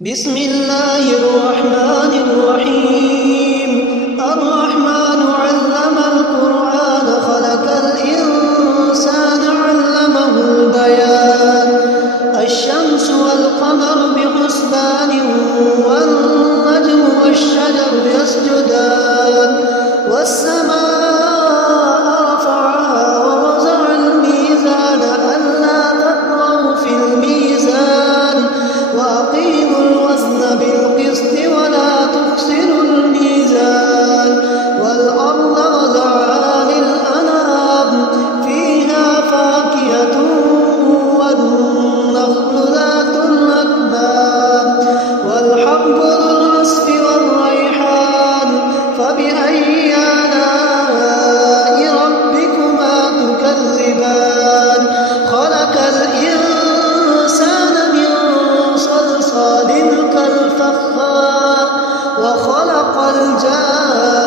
بسم الله الرحمن الرحيم. الرحمن علم القرآن خلق الإنسان علمه البيان. الشمس والقمر بحسبان والنجم والشجر يسجدان والسماء رفعها ووضع الميزان ألا تطغوا في الميزان وأقيموا الوزن بالقسط ولا تخسروا الميزان والأرض وضعها للأنام فيها فاكهة والنخل ذات الأكمام والحب ذو العصف والريحان فبأي آلاء ربكما تكذبان. خلق الإنسان من صلصال كالفخار وخلق الجان